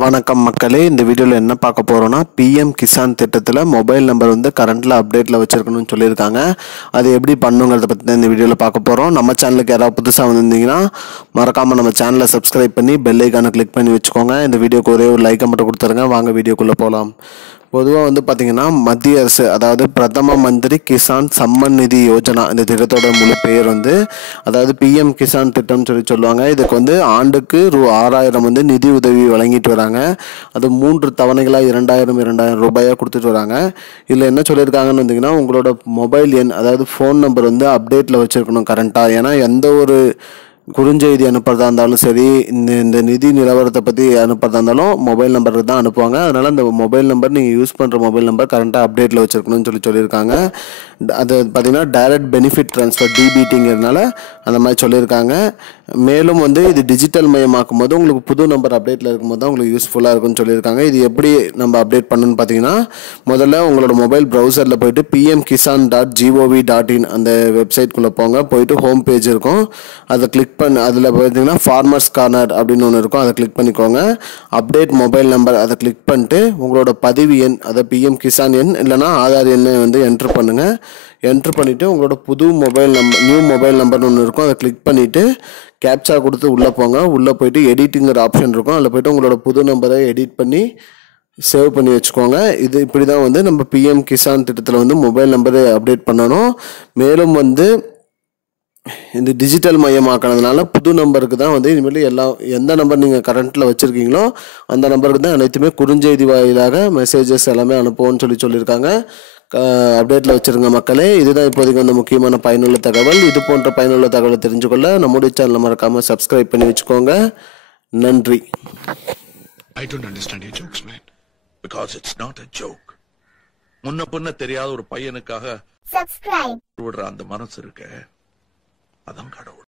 வணக்கம் மக்களே, இந்த வீடியோவில் என்ன பார்க்க போகிறோன்னா பிஎம் கிசான் திட்டத்தில் மொபைல் நம்பர் வந்து கரண்ட்டில் அப்டேட்டில் வச்சுருக்கணும்னு சொல்லியிருக்காங்க. அது எப்படி பண்ணுங்கிறத பற்றி தான் இந்த வீடியோவில் பார்க்க போகிறோம். நம்ம சேனலுக்கு யாராவது புதுசாக வந்திருந்தீங்கன்னா மறக்காமல் நம்ம சேனலை சப்ஸ்கிரைப் பண்ணி பெல் ஐக்கானை கிளிக் பண்ணி வச்சுக்கோங்க. இந்த வீடியோக்கு ஒரே ஒரு லைக்கை மட்டும் கொடுத்துருங்க. வாங்க வீடியோக்குள்ளே போகலாம். பொதுவாக வந்து பார்த்திங்கன்னா மத்திய அரசு, அதாவது பிரதம மந்திரி கிசான் சம்மன் நிதி யோஜனா, இந்த திட்டத்தோட முழு பெயர் வந்து அதாவது பிஎம் கிசான் திட்டம்னு சொல்லுவாங்க. இதுக்கு வந்து ஆண்டுக்கு ரூ.6000 வந்து நிதி உதவி வழங்கிட்டு வராங்க. அது 3 தவணைகளாக 2000 ரூபாயாக கொடுத்துட்டு வராங்க. இதில் என்ன சொல்லியிருக்காங்கன்னு வந்தீங்கன்னா, உங்களோட மொபைல் எண், அதாவது ஃபோன் நம்பர் வந்து அப்டேட்டில் வச்சுருக்கணும் கரண்ட்டாக. ஏன்னா எந்த ஒரு குறுஞ்செய்தி அனுப்புறதா இருந்தாலும் சரி, இந்த நிதி நிலவரத்தை பற்றி அனுப்புறதா இருந்தாலும் மொபைல் நம்பருக்கு தான் அனுப்புவாங்க. அதனால் அந்த மொபைல் நம்பர் நீங்கள் யூஸ் பண்ணுற மொபைல் நம்பர் கரண்ட்டாக அப்டேட்டில் வச்சுருக்கணும்னு சொல்லியிருக்காங்க. அது பார்த்திங்கன்னா டைரக்ட் பெனிஃபிட் ட்ரான்ஸ்ஃபர் டிபிடிங்கிறதுனால அந்த மாதிரி சொல்லியிருக்காங்க. மேலும் வந்து இது டிஜிட்டல் மயமாக்கும் போது உங்களுக்கு புது நம்பர் அப்டேட்டில் இருக்கும்போது தான் உங்களுக்கு யூஸ்ஃபுல்லாக இருக்கும்னு சொல்லியிருக்காங்க. இது எப்படி நம்ம அப்டேட் பண்ணணும்னு பார்த்தீங்கன்னா, முதல்ல உங்களோட மொபைல் ப்ரௌசரில் போய்ட்டு pmkisan.gov.in அந்த வெப்சைட்குள்ளே போங்க. போயிட்டு ஹோம் பேஜ் இருக்கும், அதை கிளிக் பண்ணி அதில் பார்த்தீங்கன்னா ஃபார்மர்ஸ் கார்னர் அப்படின்னு ஒன்று இருக்கும், அதை கிளிக் பண்ணிக்கோங்க. அப்டேட் மொபைல் நம்பர் அதை கிளிக் பண்ணிட்டு உங்களோட பதிவு எண், அதை பிஎம் கிசான் எண் இல்லைனா ஆதார் எண்ணை வந்து என்ட்ரு பண்ணுங்கள். என்ட்ரு பண்ணிவிட்டு உங்களோட புது மொபைல் நம்பர், நியூ மொபைல் நம்பர்னு ஒன்று இருக்கும், அதை கிளிக் பண்ணிவிட்டு கேப்சா கொடுத்து உள்ளே போங்க. உள்ளே போய்ட்டு எடிட்டுங்கிற ஆப்ஷன் இருக்கும், அதில் போய்ட்டு உங்களோட புது நம்பரை எடிட் பண்ணி சேவ் பண்ணி வச்சுக்கோங்க. இது இப்படி தான் வந்து நம்ம பிஎம் கிசான் திட்டத்தில் வந்து மொபைல் நம்பரை அப்டேட் பண்ணணும். மேலும் வந்து இந்த டிஜிட்டல் மயமாக்கினதுனால புது நம்பருக்கு தான் வந்து இனிமேல் எந்த நம்பர் நீங்கள் கரண்ட்டில் வச்சுருக்கீங்களோ அந்த நம்பருக்கு தான் அனைத்துமே குறுஞ்செய்தி வாயிலாக மெசேஜஸ் எல்லாமே அனுப்புவோன்னு சொல்லியிருக்காங்க. அப்டேட்டில் வச்சுருங்க மக்களே. இதுதான் இப்போதைக்கு வந்து முக்கியமான பயனுள்ள தகவல். இது போன்ற பயனுள்ள தகவலை தெரிஞ்சுக்கொள்ள நம்முடைய சேனலை மறக்காமல் சப்ஸ்கிரைப் பண்ணி வச்சுக்கோங்க. நன்றி. I don't understand your jokes, man. Because it's not a joke. முன்ன பின்ன தெரியாத ஒரு பையனுக்காக subscribe விடுற அந்த மனசு இருக்க, அதான் கடவுள்.